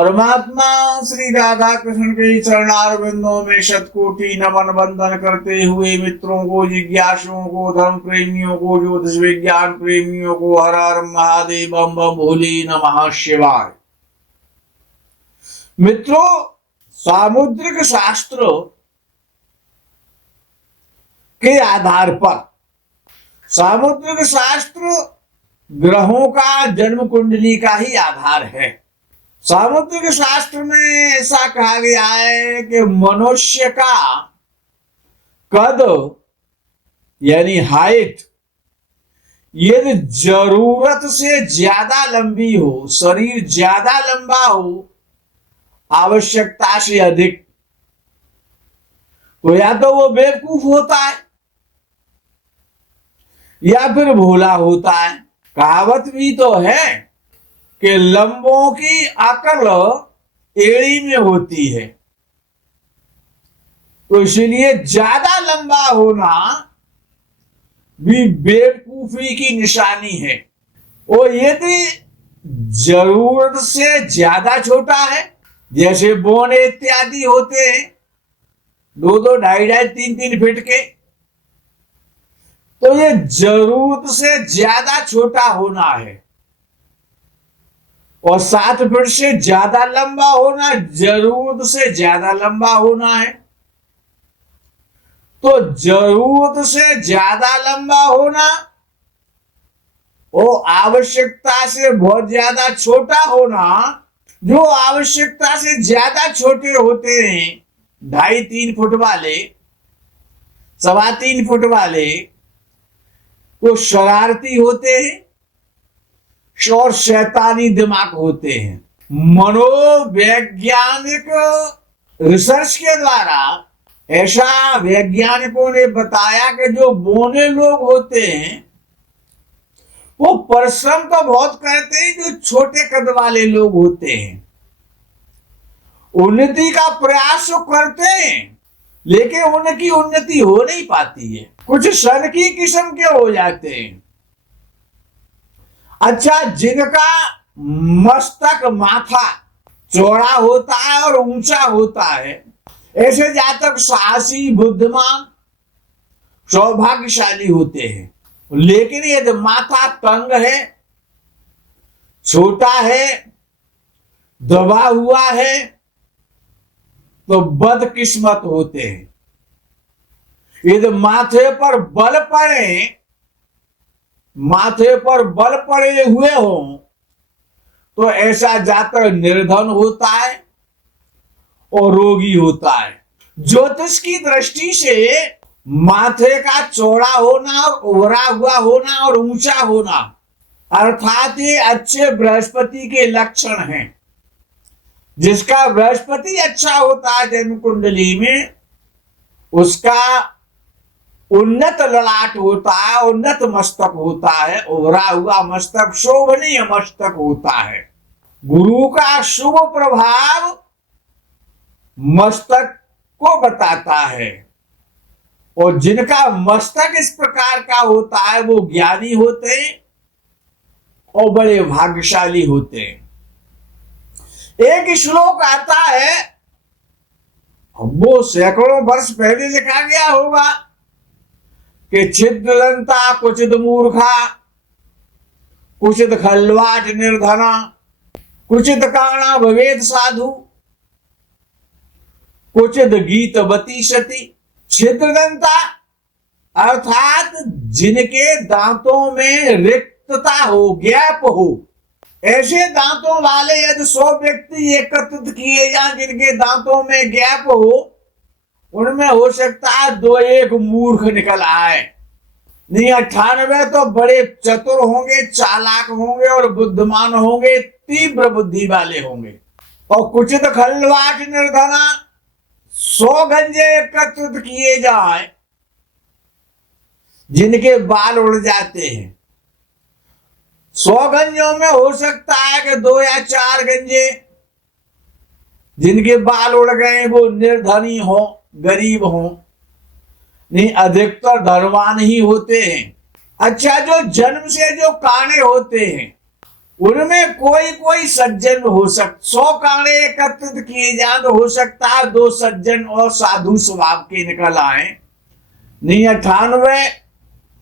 परमात्मा श्री राधा कृष्ण के चरणारविंदों में शतकोटि नमन बंदन करते हुए मित्रों को, जिज्ञासुओं को, धर्म प्रेमियों को, ज्योतिष विज्ञान प्रेमियों को हर हर महादेव बम बम भोले नमः शिवाय। मित्रों, सामुद्रिक शास्त्र के आधार पर सामुद्रिक शास्त्र ग्रहों का जन्म कुंडली का ही आधार है। सामुद्रिक शास्त्र में ऐसा कहा गया है कि मनुष्य का कद यानी हाइट यदि जरूरत से ज्यादा लंबी हो, शरीर ज्यादा लंबा हो आवश्यकता से अधिक, तो या तो वो बेवकूफ होता है या फिर भोला होता है। कहावत भी तो है कि लंबों की अकल एड़ी में होती है, तो इसलिए ज्यादा लंबा होना भी बेवकूफी की निशानी है। और यदि जरूरत से ज्यादा छोटा है, जैसे बोने इत्यादि होते हैं 2-2, 2.5-2.5, 3-3 फीट के, तो ये जरूरत से ज्यादा छोटा होना है। और 7 फीट से ज्यादा लंबा होना जरूरत से ज्यादा लंबा होना है। तो जरूरत से ज्यादा लंबा होना और आवश्यकता से बहुत ज्यादा छोटा होना, जो आवश्यकता से ज्यादा छोटे होते हैं 2.5-3 फुट वाले, 3.25 फुट वाले, वो शरारती होते हैं और शैतानी दिमाग होते हैं। मनोवैज्ञानिक रिसर्च के द्वारा ऐसा वैज्ञानिकों ने बताया कि जो बौने लोग होते हैं वो परिश्रम तो बहुत करते हैं, जो छोटे कद वाले लोग होते हैं उन्नति का प्रयास तो करते हैं, लेकिन उनकी उन्नति हो नहीं पाती है, कुछ सनकी किस्म के हो जाते हैं। अच्छा, जिनका मस्तक माथा चौड़ा होता है और ऊंचा होता है, ऐसे जातक साहसी, बुद्धिमान, सौभाग्यशाली होते हैं। लेकिन यदि माथा तंग है, छोटा है, दबा हुआ है, तो बदकिस्मत होते हैं। यदि माथे पर बल पड़े हुए हों तो ऐसा जातक निर्धन होता है और रोगी होता है। ज्योतिष की दृष्टि से माथे का चौड़ा होना और उभरा हुआ होना और ऊंचा होना अर्थात ये अच्छे बृहस्पति के लक्षण हैं। जिसका बृहस्पति अच्छा होता है जन्म कुंडली में, उसका उन्नत ललाट होता है, उन्नत मस्तक होता है, उभरा हुआ मस्तक, शोभनीय मस्तक होता है। गुरु का शुभ प्रभाव मस्तक को बताता है, और जिनका मस्तक इस प्रकार का होता है वो ज्ञानी होते हैं और बड़े भाग्यशाली होते हैं। एक श्लोक आता है, वो सैकड़ों वर्ष पहले लिखा गया होगा कि छिद्रदंता क्वचिद मूर्खा, क्वचिद खल्वाट निर्धना, क्वचिद काणा भवेद साधु, क्वचिद गीतवती सती। छिद्रदंता अर्थात जिनके दांतों में रिक्तता हो, गैप हो, ऐसे दांतों वाले यदि 100 व्यक्ति एकत्रित किए जाएं जिनके दांतों में गैप हो, उनमें हो सकता है 2-1 मूर्ख निकल आए। नहीं, 98 तो बड़े चतुर होंगे, चालाक होंगे और बुद्धिमान होंगे, तीव्र बुद्धि वाले होंगे। और कुचित खल्वाट निर्धना, 100 गंजे एकत्रित किए जाए जिनके बाल उड़ जाते हैं। 100 गंजों में हो सकता है कि 2 या 4 गंजे जिनके बाल उड़ गए वो निर्धनी हो, गरीब हो। नहीं, अधिकतर धनवान ही होते हैं। अच्छा, जो जन्म से जो काने होते हैं उनमें कोई कोई सज्जन हो 100 कांड़े एकत्रित किए जाए तो हो सकता है 2 सज्जन और साधु स्वभाव के निकल आए, नहीं 98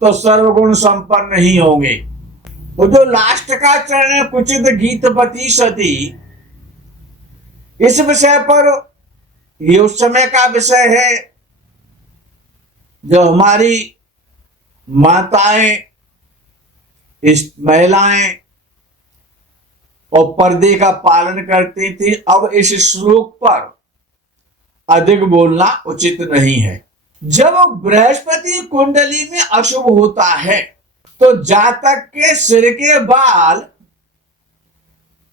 तो सर्वगुण संपन्न ही होंगे। वो जो लास्ट का चरण है कुचित गीतपति सती, इस विषय पर ये उस समय का विषय है जो हमारी माताएं, इस महिलाएं और पर्दे का पालन करती थी। अब इस श्लोक पर अधिक बोलना उचित नहीं है। जब बृहस्पति कुंडली में अशुभ होता है तो जातक के सिर के बाल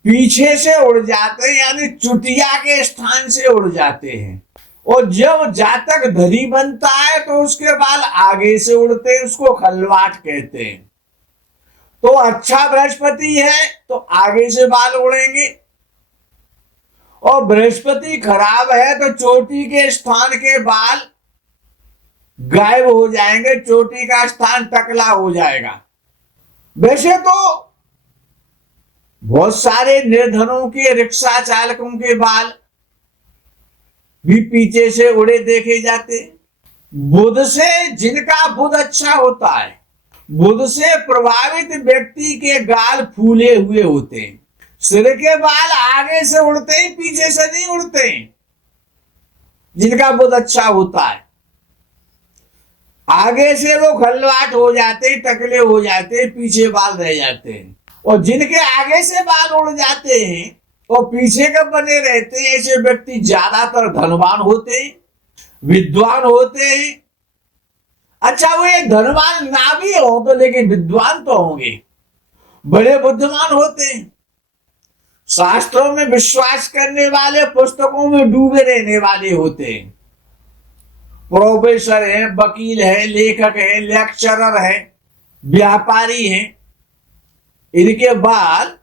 पीछे से उड़ जाते हैं, यानी चुटिया के स्थान से उड़ जाते हैं। और जब जातक धनी बनता है तो उसके बाल आगे से उड़ते हैं, उसको खलवाट कहते हैं। तो अच्छा बृहस्पति है तो आगे से बाल उड़ेंगे, और बृहस्पति खराब है तो चोटी के स्थान के बाल गायब हो जाएंगे, चोटी का स्थान टकला हो जाएगा। वैसे तो बहुत सारे निर्धनों के, रिक्शा चालकों के बाल भी पीछे से उड़े देखे जाते। बुध से, जिनका बुध अच्छा होता है, बुध से प्रभावित व्यक्ति के गाल फूले हुए होते हैं। सिर के बाल आगे से उड़ते हैं, पीछे से नहीं उड़ते हैं। जिनका बुध अच्छा होता है आगे से वो खलवाट हो जाते हैं, टकले हो जाते हैं, पीछे बाल रह जाते हैं। और जिनके आगे से बाल उड़ जाते हैं और पीछे के बने रहते हैं, ऐसे व्यक्ति ज्यादातर धनवान होते हैं, विद्वान होते हैं। अच्छा, वो ये धनवान ना भी हो तो लेकिन विद्वान तो होंगे, बड़े बुद्धिमान होते हैं, शास्त्रों में विश्वास करने वाले, पुस्तकों में डूबे रहने वाले होते हैं। प्रोफेसर हैं, वकील हैं, लेखक हैं, लेक्चरर हैं, व्यापारी हैं। इनके बाल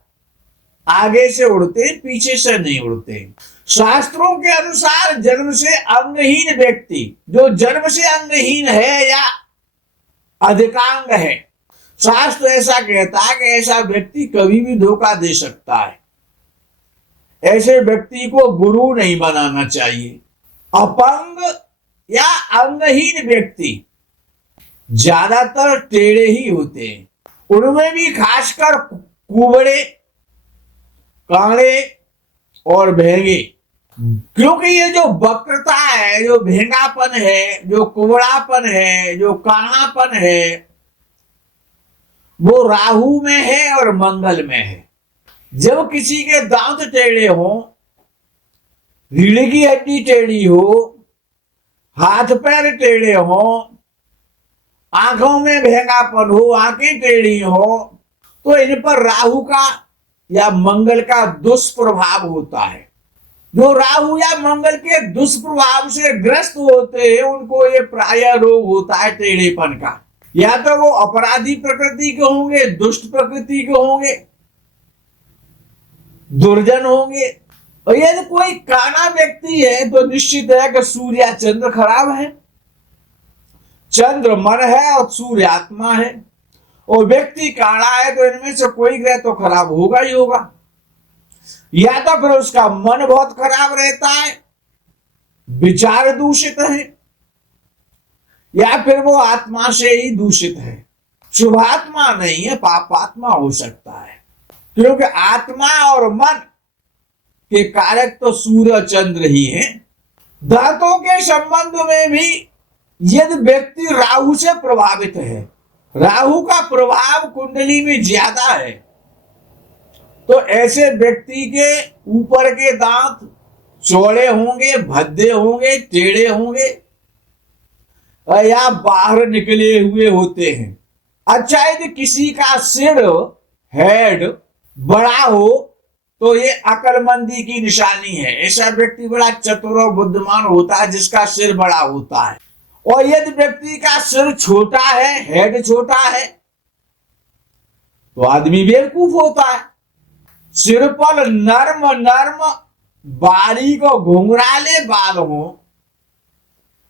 आगे से उड़ते, पीछे से नहीं उड़ते। शास्त्रों के अनुसार जन्म से अंगहीन व्यक्ति, जो जन्म से अंगहीन है या अधिकांग है, शास्त्र ऐसा कहता है कि ऐसा व्यक्ति कभी भी धोखा दे सकता है। ऐसे व्यक्ति को गुरु नहीं बनाना चाहिए। अपंग या अंगहीन व्यक्ति ज्यादातर टेढ़े ही होते हैं, उनमें भी खासकर कुबड़े, कांड़े और भेंगे। क्योंकि ये जो वक्रता है, जो भेंगापन है, जो कुबड़ापन है, जो काणापन है, वो राहु में है और मंगल में है। जब किसी के दांत टेढ़े हो, रीढ़ की हड्डी टेढ़ी हो, हाथ पैर टेढ़े हो, आंखों में भेंगापन हो, आंखें टेढ़ी हो, तो इन पर राहु का या मंगल का दुष्प्रभाव होता है। जो राहु या मंगल के दुष्प्रभाव से ग्रस्त होते हैं उनको ये प्रायः रोग होता है टेढ़ेपन का। या तो वो अपराधी प्रकृति के होंगे, दुष्ट प्रकृति के होंगे, दुर्जन होंगे। और यदि कोई काना व्यक्ति है तो निश्चित है कि सूर्य चंद्र खराब है। चंद्र मन है और सूर्य आत्मा है, और व्यक्ति काड़ा है तो इनमें से कोई ग्रह तो खराब होगा ही होगा। या तो फिर उसका मन बहुत खराब रहता है, विचार दूषित है, या फिर वो आत्मा से ही दूषित है। शुभात्मा नहीं है, पापात्मा हो सकता है। क्योंकि आत्मा और मन के कारक तो सूर्य चंद्र ही हैं। दांतों के संबंध में भी यदि व्यक्ति राहु से प्रभावित है, राहु का प्रभाव कुंडली में ज्यादा है, तो ऐसे व्यक्ति के ऊपर के दांत चौड़े होंगे, भद्दे होंगे, टेढ़े होंगे या बाहर निकले हुए होते हैं। अच्छा, यदि किसी का सिर, हेड बड़ा हो तो ये अकलमंदी की निशानी है। ऐसा व्यक्ति बड़ा चतुर और बुद्धिमान होता है जिसका सिर बड़ा होता है। और यदि व्यक्ति का सिर छोटा है, हेड छोटा है, तो आदमी बेवकूफ होता है। सिर पर नर्म नर्म बारीक और घुंघराले बाल हो,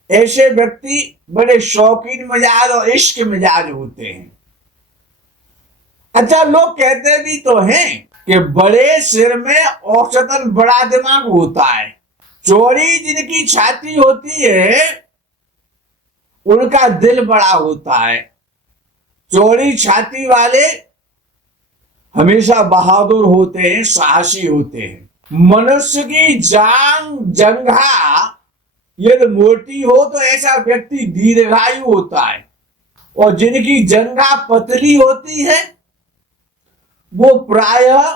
ऐसे व्यक्ति बड़े शौकीन मिजाज और इश्क मिजाज होते हैं। अच्छा, लोग कहते भी तो हैं कि बड़े सिर में औसतन बड़ा दिमाग होता है। चौड़ी जिनकी छाती होती है उनका दिल बड़ा होता है। चौड़ी छाती वाले हमेशा बहादुर होते हैं, साहसी होते हैं। मनुष्य की जंघा यदि मोटी हो तो ऐसा व्यक्ति दीर्घायु होता है, और जिनकी जंघा पतली होती है वो प्रायः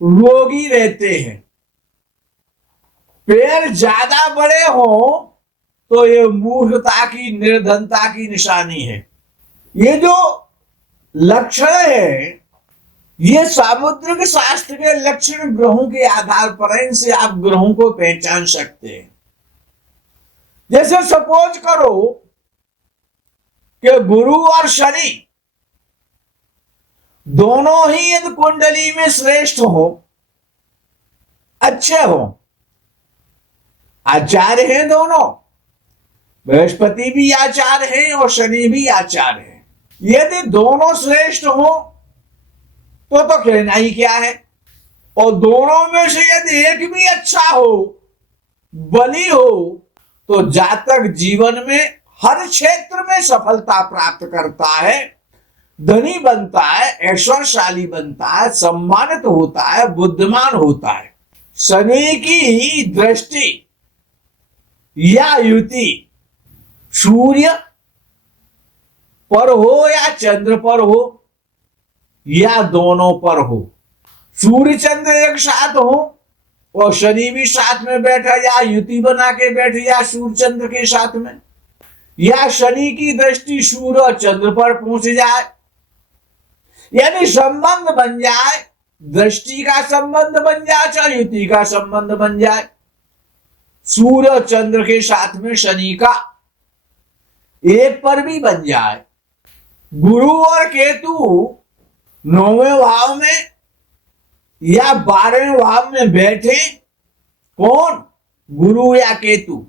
रोगी रहते हैं। पैर ज्यादा बड़े हो तो ये मूर्खता की, निर्धनता की निशानी है। ये जो लक्षण है ये सामुद्रिक शास्त्र के लक्षण ग्रहों के आधार पर है। इनसे आप ग्रहों को पहचान सकते हैं। जैसे सपोज करो कि गुरु और शनि दोनों ही यदि कुंडली में श्रेष्ठ हो, अच्छे हो, आचार्य हैं दोनों, बृहस्पति भी आचार्य है और शनि भी आचार्य है, यदि दोनों श्रेष्ठ हो तो कहना ही क्या है। और दोनों में से यदि एक भी अच्छा हो, बली हो, तो जातक जीवन में हर क्षेत्र में सफलता प्राप्त करता है, धनी बनता है, ऐश्वर्यशाली बनता है, सम्मानित होता है, बुद्धिमान होता है। शनि की दृष्टि या युति सूर्य पर हो या चंद्र पर हो या दोनों पर हो, सूर्य चंद्र एक साथ हो और शनि भी साथ में बैठा या युति बना के बैठे या सूर्य चंद्र के साथ में, या शनि की दृष्टि सूर्य और चंद्र पर पहुंच जाए, यानी संबंध बन जाए, दृष्टि का संबंध बन जाए चाहे युति का संबंध बन जाए, सूर्य और चंद्र के साथ में शनि का एक पर भी बन जाए। गुरु और केतु 9वें भाव में या 12वें भाव में बैठे, कौन? गुरु या केतु।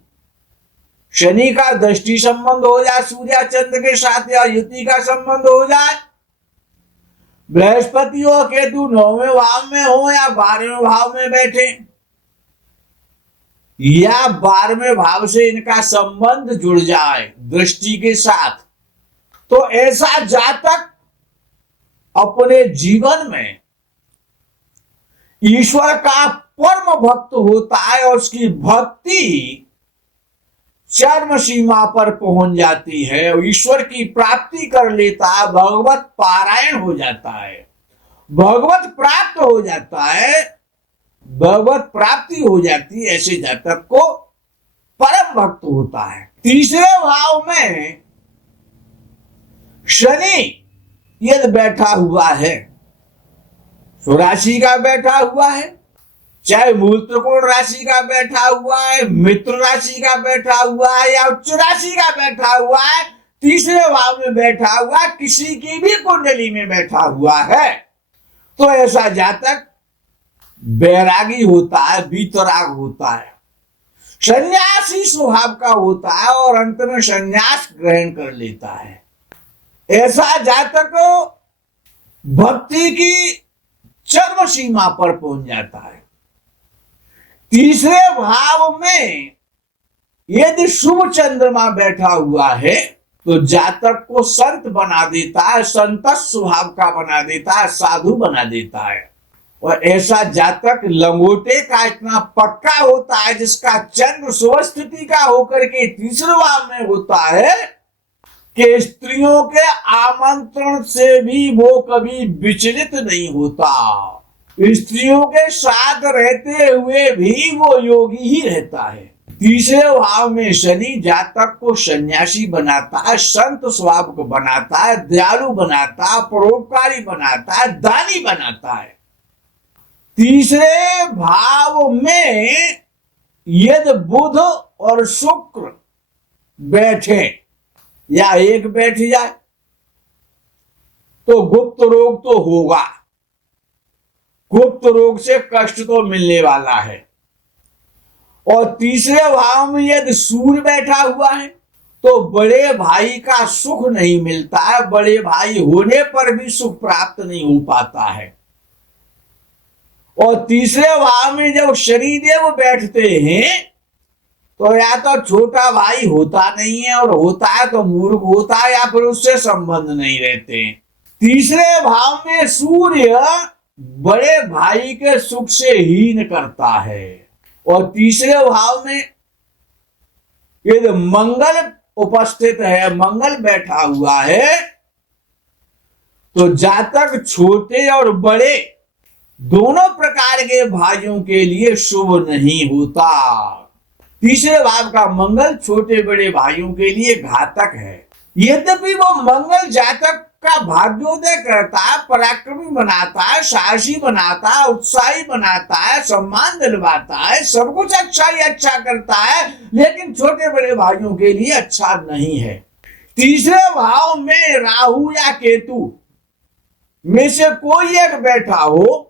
शनि का दृष्टि संबंध हो जाए सूर्य चंद्र के साथ या युति का संबंध हो जाए, बृहस्पति और केतु 9वें भाव में हो या 12वें भाव में बैठे, या 12वें भाव से इनका संबंध जुड़ जाए दृष्टि के साथ, तो ऐसा जातक अपने जीवन में ईश्वर का परम भक्त होता है और उसकी भक्ति चरम सीमा पर पहुंच जाती है और ईश्वर की प्राप्ति कर लेता है, भगवत पारायण हो जाता है, भगवत प्राप्त हो जाता है, भगवत प्राप्ति हो जाती है। ऐसे जातक को परम भक्त होता है। तीसरे भाव में शनि यदि बैठा हुआ है, स्वराशि का बैठा हुआ है, चाहे मूल त्रिकोण राशि का बैठा हुआ है, मित्र राशि का बैठा हुआ है या उच्च राशि का बैठा हुआ है, तीसरे भाव में बैठा हुआ, किसी की भी कुंडली में बैठा हुआ है, तो ऐसा जातक बैरागी होता है, वीतराग होता है, सन्यासी स्वभाव का होता है और अंत में सन्यास ग्रहण कर लेता है। ऐसा जातक भक्ति की चरम सीमा पर पहुंच जाता है। तीसरे भाव में यदि शुभ चंद्रमा बैठा हुआ है तो जातक को संत बना देता है, संत स्वभाव का बना देता है, साधु बना देता है। और ऐसा जातक लंगोटे का इतना पक्का होता है जिसका चंद्र शुभ स्थिति का होकर के तीसरे भाव में होता है कि स्त्रियों के आमंत्रण से भी वो कभी विचलित नहीं होता, स्त्रियों के साथ रहते हुए भी वो योगी ही रहता है। तीसरे भाव में शनि जातक को सन्यासी बनाता है, संत स्वभाव को बनाता है, दयालु बनाता है, परोपकारी बनाता है, दानी बनाता है। तीसरे भाव में यदि बुध और शुक्र बैठे या एक बैठ जाए तो गुप्त रोग तो होगा, गुप्त रोग से कष्ट तो मिलने वाला है। और तीसरे भाव में यदि सूर्य बैठा हुआ है तो बड़े भाई का सुख नहीं मिलता है, बड़े भाई होने पर भी सुख प्राप्त नहीं हो पाता है। और तीसरे भाव में जब शनिदेव बैठते हैं तो या तो छोटा भाई होता नहीं है, और होता है तो मूर्ख होता है, या फिर उससे संबंध नहीं रहते। तीसरे भाव में सूर्य बड़े भाई के सुख से हीन करता है। और तीसरे भाव में यदि मंगल उपस्थित है, मंगल बैठा हुआ है, तो जातक छोटे और बड़े दोनों प्रकार के भाइयों के लिए शुभ नहीं होता। तीसरे भाव का मंगल छोटे बड़े भाइयों के लिए घातक है। यद्यपि वो मंगल जातक का भाग्योदय करता है, पराक्रमी बनाता है, साहसी बनाता है, उत्साही बनाता है, सम्मान दिलवाता है, सब कुछ अच्छा ही अच्छा करता है, लेकिन छोटे बड़े भाइयों के लिए अच्छा नहीं है। तीसरे भाव में राहु या केतु में से कोई एक बैठा हो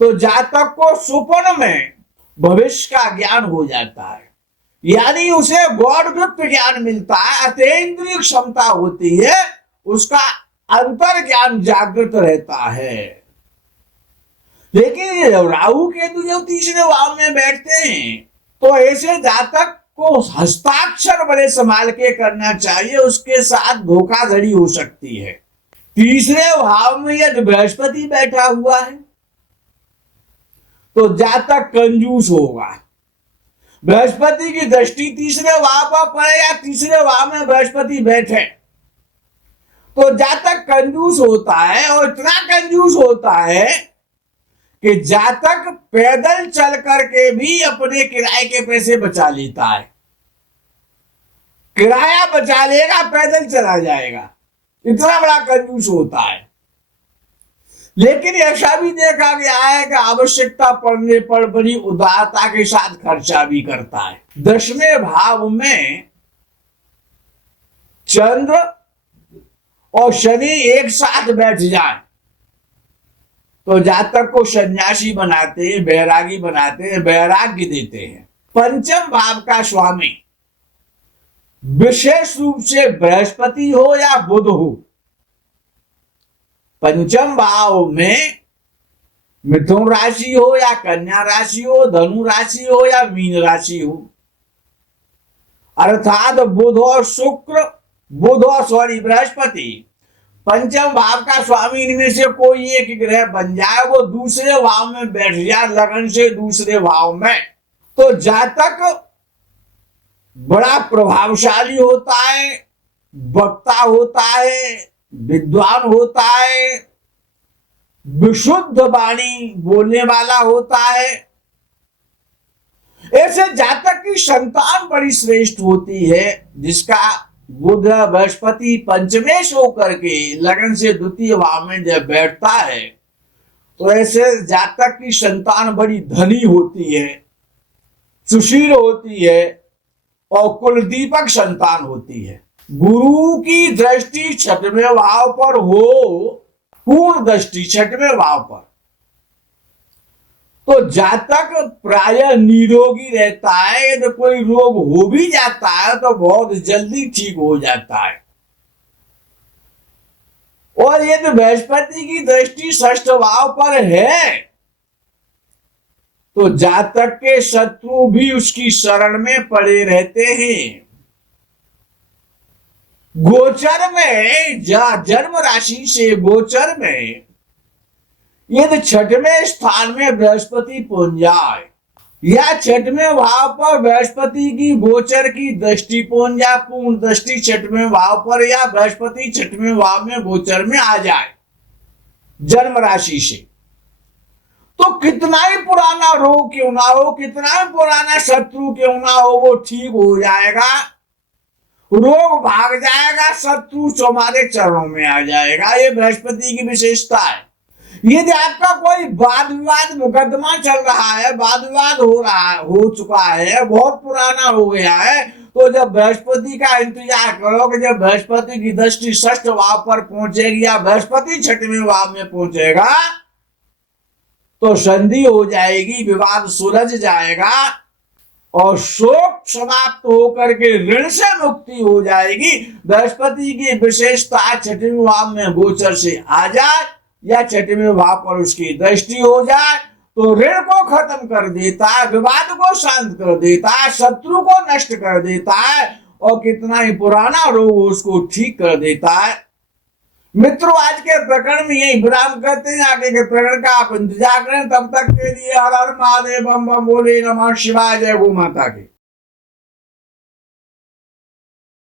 तो जातक को सुपन में भविष्य का ज्ञान हो जाता है, यानी उसे गौरवयुक्त ज्ञान मिलता है, अतीन्द्रिय क्षमता होती है, उसका अंतर ज्ञान जागृत रहता है। लेकिन राहु केतु जब तीसरे भाव में बैठते हैं तो ऐसे जातक को हस्ताक्षर बड़े संभाल के करना चाहिए, उसके साथ धोखाधड़ी हो सकती है। तीसरे भाव में यदि बृहस्पति बैठा हुआ है तो जातक कंजूस होगा। बृहस्पति की दृष्टि तीसरे भाव पर पड़े या तीसरे भाव में बृहस्पति बैठे तो जातक कंजूस होता है, और इतना कंजूस होता है कि जातक पैदल चल करके भी अपने किराए के पैसे बचा लेता है। किराया बचा लेगा, पैदल चला जाएगा, इतना बड़ा कंजूस होता है। लेकिन ऐसा भी देखा गया है कि आवश्यकता पड़ने पर बड़ी उदारता के साथ खर्चा भी करता है। 10वें भाव में चंद्र और शनि एक साथ बैठ जाए तो जातक को सन्यासी बनाते हैं, बैरागी बनाते हैं, वैराग्य देते हैं। पंचम भाव का स्वामी विशेष रूप से बृहस्पति हो या बुध हो, पंचम भाव में मिथुन राशि हो या कन्या राशि हो, धनु राशि हो या मीन राशि हो, अर्थात बृहस्पति पंचम भाव का स्वामी इनमें से कोई एक ग्रह बन जाए, वो दूसरे भाव में बैठ जाए लगन से दूसरे भाव में, तो जातक बड़ा प्रभावशाली होता है, वक्ता होता है, विद्वान होता है, विशुद्ध वाणी बोलने वाला होता है। ऐसे जातक की संतान बड़ी श्रेष्ठ होती है, जिसका बुध बृहस्पति पंचमेश होकर के लगन से द्वितीय भाव में जब बैठता है तो ऐसे जातक की संतान बड़ी धनी होती है, सुशील होती है और कुलदीपक संतान होती है। गुरु की दृष्टि 6वें भाव पर हो, पूर्ण दृष्टि 6वें भाव पर, तो जातक प्रायः निरोगी रहता है। यदि कोई रोग हो भी जाता है तो बहुत जल्दी ठीक हो जाता है। और यदि बृहस्पति की दृष्टि 6ठ भाव पर है तो जातक के शत्रु भी उसकी शरण में पड़े रहते हैं। गोचर में जन्म राशि से गोचर में यदि 6वें स्थान में बृहस्पति पहुंच जाए या 6वें भाव पर बृहस्पति की गोचर की दृष्टि पहुंच जाए, पूर्ण दृष्टि 6वें भाव पर, या बृहस्पति 6वें भाव में गोचर में आ जाए जन्म राशि से, तो कितना ही पुराना रोग क्यों ना हो, कितना ही पुराना शत्रु क्यों ना हो, वो ठीक हो जाएगा, रोग भाग जाएगा, शत्रु तुम्हारे चरणों में आ जाएगा। ये बृहस्पति की विशेषता है। यदि आपका कोई वाद विवाद मुकदमा चल रहा है, वाद विवाद हो चुका है, बहुत पुराना हो गया है, तो जब बृहस्पति का इंतजार करो कि जब बृहस्पति की दृष्टि 6ठ भाव पर पहुंचेगी या बृहस्पति 6वें भाव में पहुंचेगा तो संधि हो जाएगी, विवाद सुलझ जाएगा और शोक समाप्त होकर के ऋण से मुक्ति हो जाएगी। बृहस्पति की विशेषता छठवें भाव में गोचर से आ जाए या छठवें भाव पर उसकी दृष्टि हो जाए तो ऋण को खत्म कर देता है, विवाद को शांत कर देता है, शत्रु को नष्ट कर देता है और कितना ही पुराना रोग उसको ठीक कर देता है। मित्रों, आज के प्रकरण में यही विराम करते हैं। आगे के प्रकरण का आप इंतजार करें। तब तक के लिए हर हर महादेव, बम बम बोले, नमः शिवाय, जय गौ माता की।